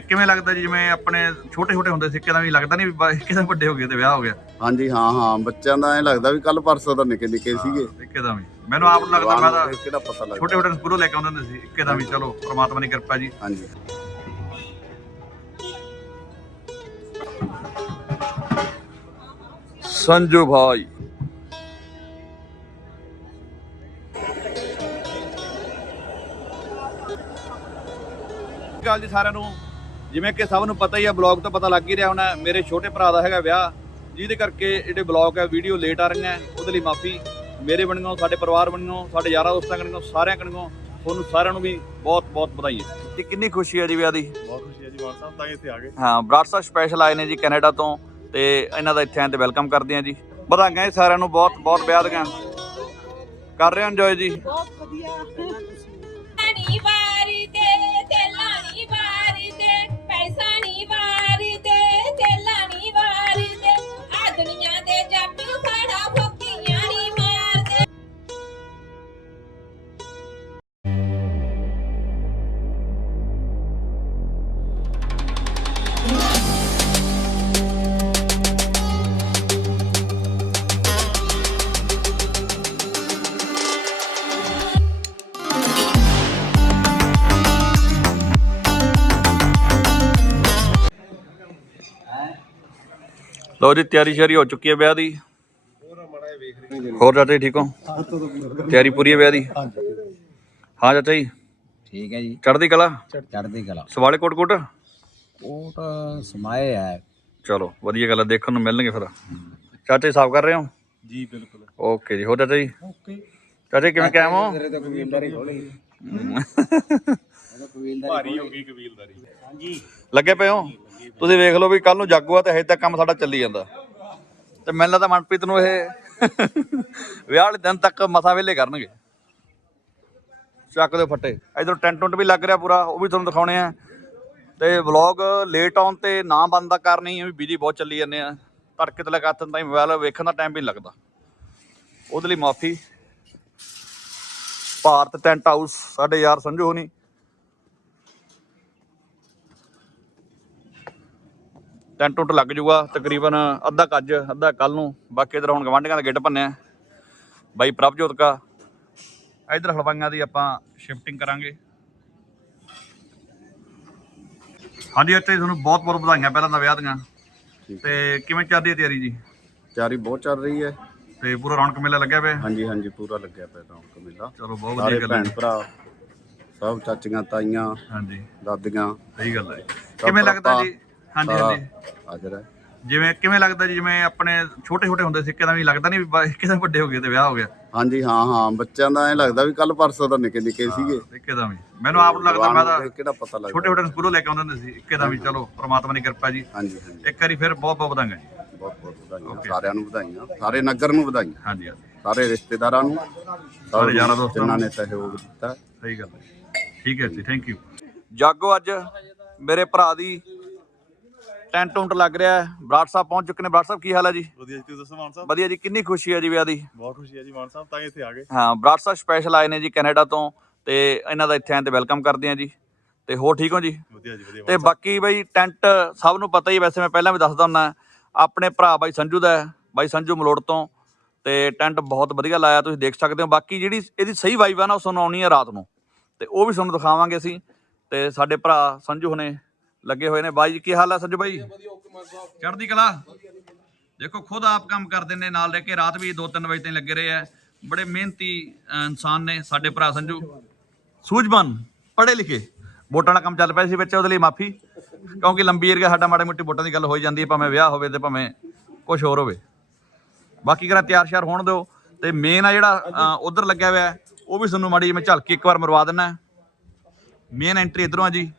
ਕਿਵੇਂ ਲੱਗਦਾ ਜੀ? ਜਿਵੇਂ ਆਪਣੇ ਛੋਟੇ ਛੋਟੇ ਹੁੰਦੇ ਸੀ ਕਿਦਾਂ ਵੀ ਲੱਗਦਾ ਨਹੀਂ ਵੀ ਕਿਦਾਂ ਵੱਡੇ ਹੋ ਗਏ ਤੇ ਵਿਆਹ ਹੋ ਗਿਆ? ਹਾਂਜੀ ਹਾਂ ਹਾਂ ਬੱਚਿਆਂ ਦਾ ਐ ਲੱਗਦਾ ਵੀ ਕੱਲ ਪਰਸੋਂ ਤਾਂ ਨਿੱਕੇ ਨਿੱਕੇ ਸੀਗੇ। ਕਿਦਾਂ ਵੀ। ਮੈਨੂੰ ਆਪ ਲੱਗਦਾ ਮੈਂ ਤਾਂ ਕਿਹੜਾ ਪਤਾ ਲੱਗਦਾ। ਛੋਟੇ ਛੋਟੇ ਸਕੂਲੋਂ ਲੈ ਕੇ ਆਉਂਦੇ ਹੁੰਦੇ ਸੀ। ਕਿਦਾਂ ਵੀ ਚਲੋ ਪ੍ਰਮਾਤਮਾ ਦੀ ਕਿਰਪਾ ਜੀ। ਹਾਂਜੀ। ਸੰਜੂ ਭਾਈ। ਗੱਲ ਜੀ ਸਾਰਿਆਂ ਨੂੰ। ਜਿਵੇਂ ਕਿ ਸਭ ਨੂੰ ਪਤਾ ਹੀ ਆ ਬਲੌਗ ਤੋਂ ਪਤਾ ਲੱਗ ਹੀ ਰਿਹਾ ਹੋਣਾ ਮੇਰੇ ਛੋਟੇ ਭਰਾ ਦਾ ਹੈਗਾ ਵਿਆਹ ਜਿਹਦੇ ਕਰਕੇ ਜਿਹੜੇ ਬਲੌਗ ਹੈ ਵੀਡੀਓ ਲੇਟ ਆ ਰਹੀਆਂ ਉਹਦੇ ਲਈ ਮਾਫੀ ਮੇਰੇ ਬਣੀਓ ਸਾਡੇ ਪਰਿਵਾਰ ਬਣੀਓ ਸਾਡੇ ਯਾਰਾਂ ਦੋਸਤਾਂ ਬਣੀਓ ਸਾਰਿਆਂ ਬਣੀਓ ਤੁਹਾਨੂੰ ਸਾਰਿਆਂ ਨੂੰ ਵੀ ਬਹੁਤ ਬਹੁਤ ਵਧਾਈਆਂ ਤੇ ਕਿੰਨੀ ਖੁਸ਼ੀ ਹੈ ਜੀ ਵਿਆਹ ਦੀ? ਬਹੁਤ ਖੁਸ਼ੀ ਹੈ ਜੀ ਮਾਨ ਸਾਹਿਬ ਤਾਂ ਹੀ ਇੱਥੇ ਆ ਗਏ। ਹਾਂ ਬਰਾੜ ਸਾਹਿਬ ਸਪੈਸ਼ਲ ਆਏ ਨੇ ਜੀ ਕੈਨੇਡਾ ਤੋਂ ਤੇ ਇਹਨਾਂ ਦਾ ਇੱਥੇ ਆਂ ਤੇ ਵੈਲਕਮ ਕਰਦੇ ਹਾਂ ਜੀ। ਵਧਾਈਆਂ ਜੀ ਸਾਰਿਆਂ ਨੂੰ ਬਹੁਤ ਬਹੁਤ ਵਿਆਹ ਦੀਆਂ। ਕਰ ਰਹੇ ਇੰਜੋਏ ਜੀ? ਨੀ ਵਾਰੀ ਲੋ ਜੀ ਤਿਆਰੀ ਸ਼ਿਆਰੀ ਹੋ ਚੁੱਕੀ ਹੈ ਵਿਆਹ ਦੀ। ਹੋਰ ਚਾਚਾ ਜੀ ਠੀਕ ਹੋ? ਤਿਆਰੀ ਪੂਰੀ ਹੈ ਵਿਆਹ ਦੀ? ਹਾਂ ਚਾਚਾ ਜੀ। ਠੀਕ ਹੈ ਜੀ। ਚੜ੍ਹਦੀ ਕਲਾ? ਚੜ੍ਹਦੀ ਕਲਾ। ਸਵਾਲੇ ਕੋਟ ਕੋਟ ਉਹ ਤਾਂ ਸਮਾਏ ਹੈ। ਚਲੋ ਵਧੀਆ ਗੱਲ ਹੈ ਦੇਖਣ ਨੂੰ ਮਿਲਣਗੇ ਫਿਰ। ਚਾਚਾ ਜੀ ਸਾਫ਼ ਕਰ ਰਹੇ ਹੋ? ਜੀ ਬਿਲਕੁਲ। ਓਕੇ ਜੀ ਹੋਰ ਚਾਚਾ ਜੀ? ਚਾਚਾ ਜੀ ਕਿਵੇਂ ਕਾਇਮ ਹੋ? ਤੇਰੇ ਤਾਂ ਕਬੀਲਦਾਰੀ ਖੋਲੀ ਭਾਰੀ ਹੋ ਗਈ। ਕਬੀਲਦਾਰੀ। ਲੱਗੇ ਪਏ ਹੋ? ਤੁਸੀਂ ਵੇਖ ਲਓ ਵੀ ਕੱਲ ਨੂੰ ਜਾਗੂਆ ਤੇ ਹਜੇ ਤੱਕ ਕੰਮ ਸਾਡਾ ਚੱਲੀ ਜਾਂਦਾ। ਤੇ ਮੈਨੂੰ ਲੱਗਦਾ ਮਨਪ੍ਰੀਤ ਨੂੰ ਇਹ ਵਿਆਹ ਵਾਲੇ ਦਿਨ ਤੱਕ ਮਸਾ ਵੇਲੇ ਕਰਨਗੇ। ਚੱਕ ਦੇ ਫੱਟੇ। ਇਧਰ ਟੈਂਟ ਟੁੰਟ ਵੀ ਲੱਗ ਰਿਹਾ ਪੂਰਾ, ਉਹ ਵੀ ਤੁਹਾਨੂੰ ਦਿਖਾਉਣੇ ਆ। ਤੇ ਵਲੌਗ ਲੇਟ ਆਉਣ ਤੇ ਨਾ ਬੰਦ ਦਾ ਕਾਰਨ ਹੀ ਵੀ ਬਿਜ਼ੀ ਬਹੁਤ ਚੱਲੀ ਜਾਂਦੇ ਆ। ਤੜਕੇ ਤੋਂ ਲੈ ਕੇ ਮੋਬਾਈਲ ਵੇਖਣ ਦਾ ਟਾਈਮ ਵੀ ਨਹੀਂ ਲੱਗਦਾ। ਉਹਦੇ ਲਈ ਮਾਫੀ। ਭਾਰਤ ਟੈਂਟ ਹਾਊਸ, ਸਾਡੇ ਯਾਰ ਸੰਜੂ ਹੋਣੀ। ਟੈਂਟ ਟੁੱਟ ਲੱਗ ਜਾਊਗਾ ਤਕਰੀਬਨ ਅੱਧਾ ਕੁ ਅੱਜ ਅੱਧਾ ਕੱਲ ਨੂੰ। ਬਾਕੀ ਇਧਰ ਹੁਣ ਗਵਾਂਢੀਆਂ ਦਾ ਗੇਟ ਭੰਨਿਆ ਬਾਈ ਪ੍ਰਭਜੋਤ ਕਾ। ਇਧਰ ਹਲਵਾਈਆਂ ਦੀ ਆਪਾਂ ਸ਼ਿਫਟਿੰਗ ਕਰਾਂਗੇ। ਹਾਂਜੀ ਇੱਥੇ ਤੁਹਾਨੂੰ ਬਹੁਤ ਬਹੁਤ ਵਧਾਈਆਂ ਪਹਿਲਾਂ ਤਾਂ ਵਿਆਹ ਦੀਆਂ ਤੇ ਕਿਵੇਂ ਚੱਲਦੀ ਹੈ ਤਿਆਰੀ ਜੀ? ਤਿਆਰੀ ਬਹੁਤ ਚੱਲ ਰਹੀ ਹੈ। ਤੇ ਪੂਰਾ ਰੌਣਕ ਮੇਲਾ ਲੱਗਿਆ ਪਿਆ? ਹਾਂਜੀ ਹਾਂਜੀ ਪੂਰਾ ਲੱਗਿਆ ਪਿਆ ਰੌਣਕ ਮੇਲਾ। ਚਲੋ ਬਹੁਤ ਵਧੀਆ ਗੱਲ ਭੈਣ ਹੈ ਭਰਾ ਸਭ ਚਾਚੀਆਂ ਤਾਈਆਂ ਹਾਂਜੀ। ਦਾਦੀਆਂ। ਸਹੀ ਗੱਲ ਹੈ। ਕਿਵੇਂ ਲੱਗਦਾ ਜੀ? ਹਾਂਜੀ ਸਾਰਾ ਹਾਂਜੀ। ਹਾਜ਼ਰ ਹੈ ਜਿਵੇਂ ਕਿਵੇਂ ਲੱਗਦਾ ਜੀ ਜਿਵੇਂ ਆਪਣੇ ਛੋਟੇ ਛੋਟੇ ਹੁੰਦੇ ਸੀ ਕਿਦਾਂ ਵੀ ਲੱਗਦਾ ਨਹੀਂ ਵੀ ਬਾ- ਕਿਦਾਂ ਵੱਡੇ ਹੋ ਗਏ ਤੇ ਵਿਆਹ ਹੋ ਗਿਆ? ਹਾਂਜੀ ਹਾਂ ਹਾਂ ਬੱਚਿਆਂ ਦਾ ਐ ਲੱਗਦਾ ਵੀ ਕੱਲ ਪਰਸੋਂ ਤਾਂ ਨਿੱਕੇ ਨਿੱਕੇ ਸੀਗੇ। ਕਿਦਾਂ ਵੀ। ਮੈਨੂੰ ਆਪ ਲੱਗਦਾ ਮੈਂ ਤਾਂ ਕਿਹੜਾ ਪਤਾ ਲੱਗਦਾ। ਛੋਟੇ ਛੋਟੇ ਸਕੂਲੋਂ ਲੈ ਕੇ ਆਉਂਦੇ ਹੁੰਦੇ ਸੀ ਕਿਦਾਂ ਵੀ ਚਲੋ ਪ੍ਰਮਾਤਮਾ ਦੀ ਕਿਰਪਾ ਜੀ। ਹਾਂਜੀ ਹਾਂਜੀ। ਇੱਕ ਵਾਰੀ ਫਿਰ ਬਹੁਤ ਬਹੁਤ ਵਧਾਈਆਂ ਜੀ। ਬਹੁਤ ਬਹੁਤ ਵਧਾਈਆਂ। ਸਾਰਿਆਂ ਨੂੰ ਵਧਾਈਆਂ। ਸਾਰੇ ਨਗਰ ਨੂੰ ਵਧਾਈਆਂ। ਹਾਂਜੀ ਹਾਂਜੀ। ਸਾਰੇ ਰਿਸ਼ਤੇਦਾਰਾਂ ਨੂੰ। ਸਾਰੇ ਯਾਰਾਂ ਦੋਸਤਾਂ ਜਿਨ੍ਹਾਂ ਨੂੰ। ਨੇ ਸਹਿਯੋਗ ਦਿੱਤਾ। ਸਹੀ ਗੱਲ ਹੈ। ਠੀਕ ਹੈ ਜੀ ਥੈਂਕ ਯੂ ਜਾਗੋ ਅੱਜ ਮੇਰੇ ਭਰਾ ਦੀ ਟੈਂਟ ਟੁੰਟ ਲੱਗ ਰਿਹਾ ਹੈ। ਬਰਾੜ ਸਾਹਿਬ ਪਹੁੰਚ ਚੁੱਕੇ ਨੇ। ਬਰਾੜ ਸਾਹਿਬ ਕੀ ਹਾਲ ਹੈ ਜੀ? ਵਧੀਆ ਜੀ ਤੁਸੀਂ ਦੱਸੋ ਮਾਨ ਸਾਹਿਬ? ਵਧੀਆ ਜੀ ਕਿੰਨੀ ਖੁਸ਼ੀ ਹੈ ਜੀ ਵਿਆਹ ਦੀ? ਬਹੁਤ ਖੁਸ਼ੀ ਹੈ ਜੀ ਮਾਨ ਸਾਹਿਬ ਤਾਂ ਇੱਥੇ ਆ ਗਏ। ਹਾਂ ਬਰਾੜ ਸਾਹਿਬ ਸਪੈਸ਼ਲ ਆਏ ਨੇ ਜੀ ਕੈਨੇਡਾ ਤੋਂ ਤੇ ਇਹਨਾਂ ਦਾ ਇੱਥੇ ਆਂ ਤੇ ਵੈਲਕਮ ਕਰਦੇ ਹਾਂ ਜੀ। ਤੇ ਹੋਰ ਠੀਕ ਹੋ ਜੀ? ਵਧੀਆ ਜੀ ਵਧੀਆ। ਤੇ ਬਾਕੀ ਬਈ ਟੈਂਟ ਸਭ ਨੂੰ ਪਤਾ ਹੀ ਵੈਸੇ ਮੈਂ ਪਹਿਲਾਂ ਵੀ ਦੱਸਦਾ ਹੁੰਦਾ ਆਪਣੇ ਭਰਾ ਬਾਈ ਸੰਜੂ ਦਾ ਬਾਈ ਸੰਜੂ ਮਲੋੜ ਤੋਂ। ਤੇ ਟੈਂਟ ਬਹੁਤ ਵਧੀਆ ਲਾਇਆ ਤੁਸੀਂ ਦੇਖ ਸਕਦੇ ਹੋ। ਬਾਕੀ ਜਿਹੜੀ ਇਹਦੀ ਸਹੀ ਵਾਈਬ ਆ ਨਾ ਉਹ ਤੁਹਾਨੂੰ ਆਉਣੀ ਹੈ ਰਾਤ ਨੂੰ। ਤੇ ਉਹ ਵੀ ਤੁਹਾਨੂੰ ਦਿਖਾਵਾਂਗੇ ਅਸੀਂ। ਤੇ ਸਾਡੇ ਭਰਾ ਸੰਜੂ ਹੁਣੇ ਲੱਗੇ ਹੋਏ ਨੇ। ਬਾਈ ਜੀ ਕੀ ਹਾਲ ਹੈ ਸੰਜੂ ਬਾਈ? ਚੜ੍ਹਦੀ ਕਲਾ? ਦੇਖੋ ਖੁਦ ਆਪ ਕੰਮ ਕਰਦੇ ਨੇ ਨਾਲ ਰਹਿ ਕੇ। ਰਾਤ ਵੀ 2-3 ਵਜੇ ਤਾਈਂ ਲੱਗੇ ਰਹੇ ਆ। ਬੜੇ ਮਿਹਨਤੀ ਇਨਸਾਨ ਨੇ ਸਾਡੇ ਭਰਾ ਸੰਜੂ। ਸੂਝਵਾਨ ਪੜ੍ਹੇ ਲਿਖੇ। ਵੋਟਾਂ ਦਾ ਕੰਮ ਚੱਲ ਪਿਆ ਸੀ ਵਿੱਚ ਉਹਦੇ ਲਈ ਮਾਫੀ। ਕਿਉਂਕਿ ਲੰਬੀ ਏਰੀਆ ਸਾਡਾ ਮਾੜਾ ਮੋਟੀ ਵੋਟਾਂ ਦੀ ਗੱਲ ਹੋਈ ਜਾਂਦੀ ਹੈ ਭਾਵੇਂ ਵਿਆਹ ਹੋਵੇ ਤੇ ਭਾਵੇਂ ਕੁਝ ਹੋਰ ਹੋਵੇ। ਬਾਕੀ ਕਰਾਂ ਤਿਆਰ ਸ਼ਿਆਰ ਹੋਣ ਦਿਓ। ਤੇ ਮੇਨ ਆ ਜਿਹੜਾ ਉਧਰ ਲੱਗਿਆ ਹੋਇਆ ਉਹ ਵੀ ਤੁਹਾਨੂੰ ਮਾੜੀ ਜਿਹੀ ਮੈਂ ਝਲਕੀ ਇੱਕ ਵਾਰ ਮਰਵਾ ਦਿੰਨਾ ਮੇਨ ਐਂਟਰੀ ਇਧਰੋਂ ਆ ਜੀ।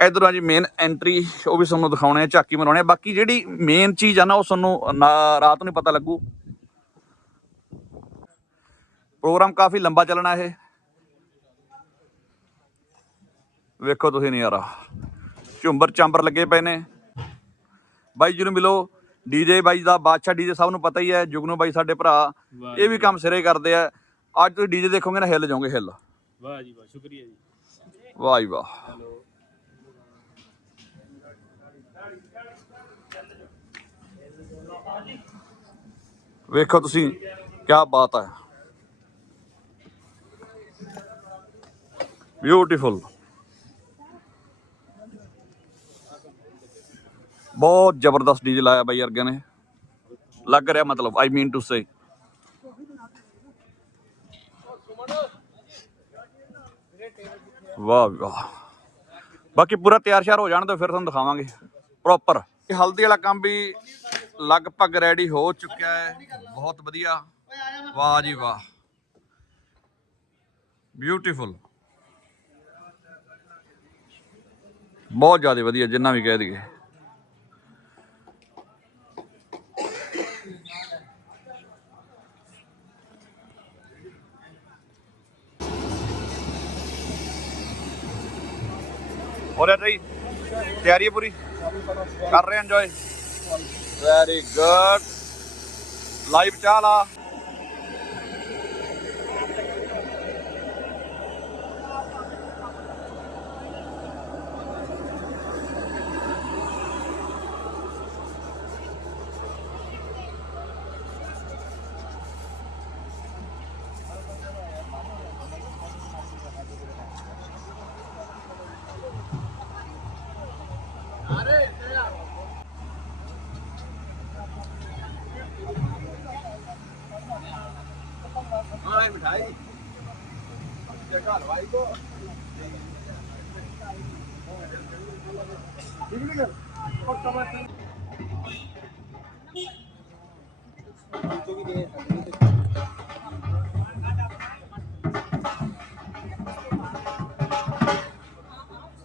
ਇਧਰੋਂ ਜੀ ਮੇਨ ਐਂਟਰੀ ਉਹ ਵੀ ਤੁਹਾਨੂੰ ਦਿਖਾਉਣੇ ਆ ਝਾਕੀ ਮਰਾਉਣੇ ਆ। ਬਾਕੀ ਜਿਹੜੀ ਮੇਨ ਚੀਜ਼ ਆ ਨਾ ਉਹ ਤੁਹਾਨੂੰ ਰਾਤ ਨੂੰ ਪਤਾ ਲੱਗੂ। ਪ੍ਰੋਗਰਾਮ ਕਾਫੀ ਲੰਬਾ ਚੱਲਣਾ ਇਹ। ਵੇਖੋ ਤੁਸੀਂ ਨਜ਼ਾਰਾ। ਝੁੰਬਰ ਚਾਂਬਰ ਲੱਗੇ ਪਏ ਨੇ। ਬਾਈ ਜੀ ਨੂੰ ਮਿਲੋ। ਡੀਜੇ ਬਾਈ ਦਾ ਬਾਦਸ਼ਾਹ ਡੀਜੇ ਸਭ ਨੂੰ ਪਤਾ ਹੀ ਹੈ ਜੁਗਨੂ ਬਾਈ ਸਾਡੇ ਭਰਾ। ਇਹ ਵੀ ਕੰਮ ਸਿਰੇ ਕਰਦੇ ਆ। ਅੱਜ ਤੁਸੀਂ ਡੀਜੇ ਦੇਖੋਗੇ ਨਾ ਹਿੱਲ ਜਾਓਗੇ ਹਿੱਲ। ਵਾਹ ਜੀ ਵਾਹ ਸ਼ੁਕਰੀਆ ਜੀ। ਵਾਹ ਜੀ ਵਾਹ। ਵੇਖੋ ਤੁਸੀਂ ਕੀ ਬਾਤ ਹੈ ਬਿਊਟੀਫੁਲ ਬਹੁਤ ਜ਼ਬਰਦਸਤ ਡੀਜੇ ਲਾਇਆ ਬਾਈ ਅਰਗਿਆਂ ਨੇ। ਲੱਗ ਰਿਹਾ ਮਤਲਬ ਆਈ ਮੀਨ ਟੂ ਸੇ ਵਾਹ ਵਾਹ। ਬਾਕੀ ਪੂਰਾ ਤਿਆਰ ਸ਼ਿਆਰ ਹੋ ਜਾਣ ਤੇ ਫਿਰ ਤੁਹਾਨੂੰ ਦਿਖਾਵਾਂਗੇ। ਪ੍ਰੋਪਰ ਇਹ ਹਲਦੀ ਵਾਲਾ ਕੰਮ ਵੀ ਲਗਭਗ ਰੈਡੀ ਹੋ ਚੁੱਕਿਆ ਹੈ। ਬਹੁਤ ਵਧੀਆ। ਵਾਹ ਜੀ ਵਾਹ। ਬਿਊਟੀਫੁਲ ਬਹੁਤ ਜ਼ਿਆਦਾ ਵਧੀਆ, ਜਿੰਨਾ ਵੀ ਕਹਿ ਦਈਏ। ਹੋ ਰਿਹਾ ਜੀ? ਤਿਆਰੀ ਪੂਰੀ? ਕਰ ਰਹੇ Very good. Live chala. Enjoy very good live ਚਾਲਾ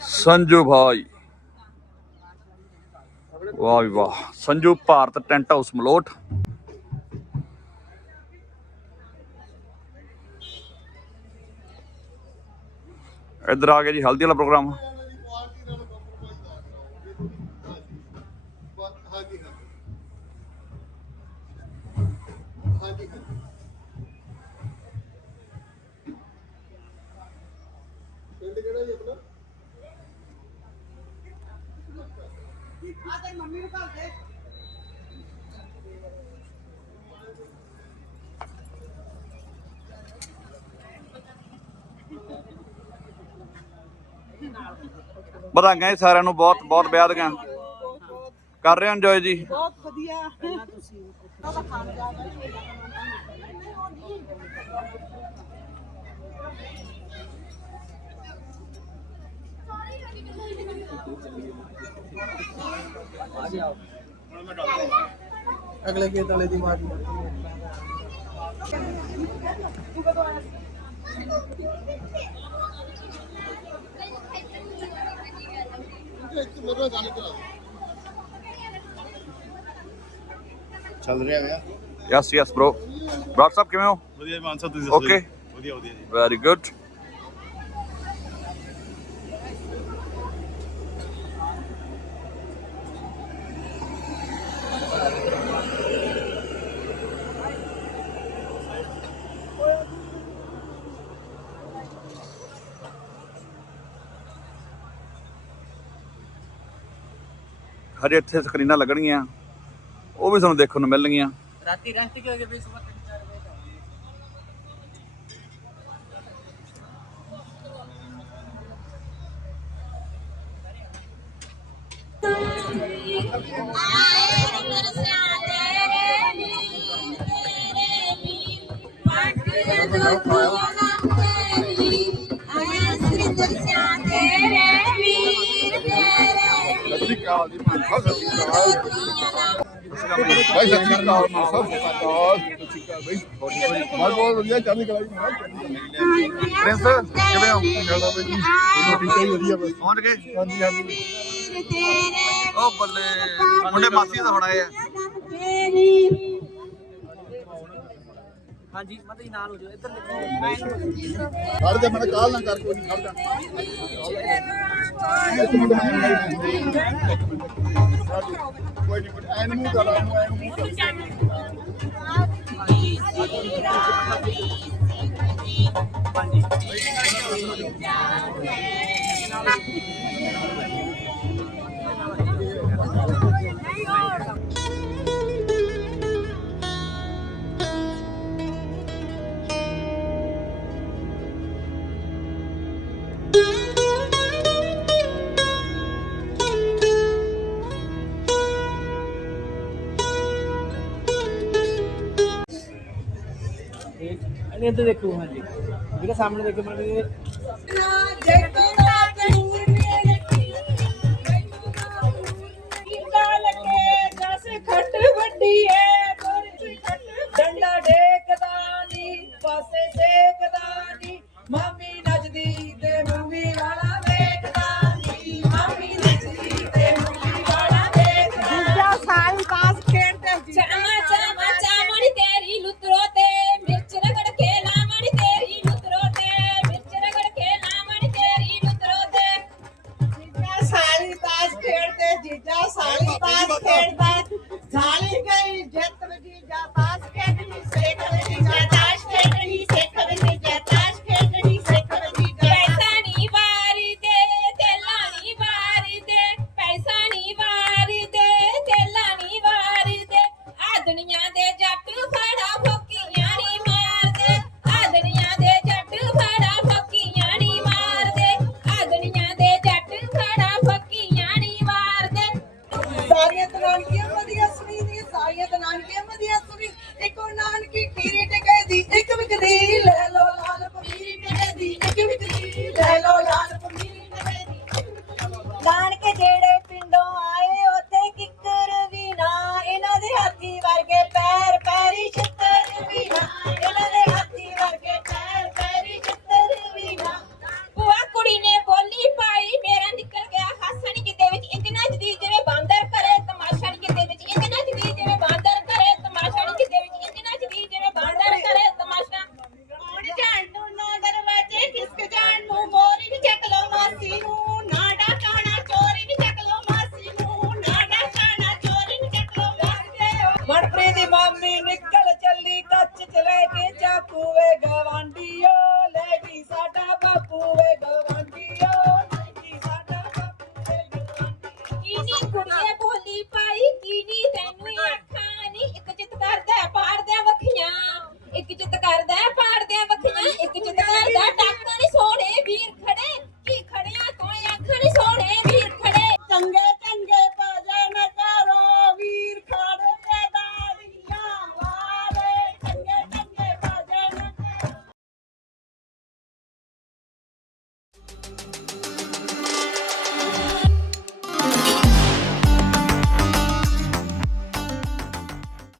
Sanju ਭਾਈ। ਵਾਹ ਵਾਹ। Sanju Bharat tent house Malout. ਇੱਧਰ ਆ ਗਿਆ ਜੀ ਹਲਦੀ ਵਾਲਾ ਪ੍ਰੋਗਰਾਮ। ਵਧਾਈਆਂ ਜੀ ਸਾਰਿਆਂ ਨੂੰ ਬਹੁਤ ਬਹੁਤ ਵਿਆਹ ਦੀਆਂ। ਕਰ ਰਹੇ ਹੋ ਇੰਜੋਏ ਜੀ? ਬਹੁਤ ਵਧੀਆ। ਅਗਲੇ ਕੇ ਤਲੇ ਦੀ ਮਾਰ। ਚੱਲ ਰਿਹਾ ਹੈ yes yes bro Brar Sahib ਕਿਵੇਂ ਹੋ? ਵਧੀਆ ਮਾਨ ਸਾਹਿਬ ਤੁਸੀਂ ਦੱਸੋ. ਜੀ। ਵਧੀਆ ਵਧੀਆ ਜੀ। ਵੈਰੀ ਗੁੱਡ ਹਜੇ ਇੱਥੇ ਸਕਰੀਨਾਂ ਲੱਗਣਗੀਆਂ ਉਹ ਵੀ ਤੁਹਾਨੂੰ ਦੇਖਣ ਨੂੰ ਮਿਲਣਗੀਆਂ। ਰਾਤੀ ਰੈਸਟ ਕਿਉਂ ਗਏ ਬਈ ਸਵੇਰ 4 ਵਜੇ ਆਏ ਤਰਸਿਆਂ ਅਕਾਲ ਜੀ ਮਾਨ ਸਾਹਿਬ ਸਤਿ ਸ਼੍ਰੀ ਅਕਾਲ ਦੁਖੀਆਂ ਨਾ ਭਾਈ ਸਤਿ ਸ਼੍ਰੀ ਅਕਾਲ ਮਾਨ ਸਾਹਿਬ ਸਤਿ ਸ਼੍ਰੀ ਅਕਾਲ ਸਤਿ ਸ਼੍ਰੀ ਅਕਾਲ ਬਈ ਬਹੁਤ ਬਹੁਤ ਵਧੀਆ ਚੜ੍ਹਦੀ ਕਲਾ ਜੀ ਮਾਨ ਪ੍ਰਿੰਸ ਕਿਵੇਂ ਹੋ? ਮਿਲਦਾ ਬਈ ਜੀ ਇਹ ਠੀਕ ਹੈ ਜੀ, ਵਧੀਆ ਬਸ ਪਹੁੰਚ ਗਏ ਹਾਂਜੀ ਹਾਂਜੀ ਵੀਰ ਤੇਰੇ ਉਹ ਬੱਲੇ ਮੁੰਡੇ ਮਾਸੀ ਦਾ ਫੜਾਏ ਆ ਹਾਂਜੀ ਮਤਲਬ ਨਾਲ ਹੋ ਜਾਓ। ਇੱਧਰ ਲਿਖੋ ਖੜ ਜਾ ਮੈਂ ਕਾਲ ਨਾ ਕਰ ਕੋਈ ਨਹੀਂ ਖੜ ਜਾ ਇੱਕ ਮਿੰਟ ਮੈਂ ਕੋਈ ਨਹੀਂ। ਐਨ ਮੂੰਹ ਕਰ ਐਨ ਮੂੰਹ ਕਰ। ਹਾਂਜੀ। ਇਹਨੇ ਇੱਧਰ ਦੇਖੋ ਹਾਂਜੀ। ਵੀਰੇ ਸਾਹਮਣੇ ਦੇਖੋ ਮਤਲਬ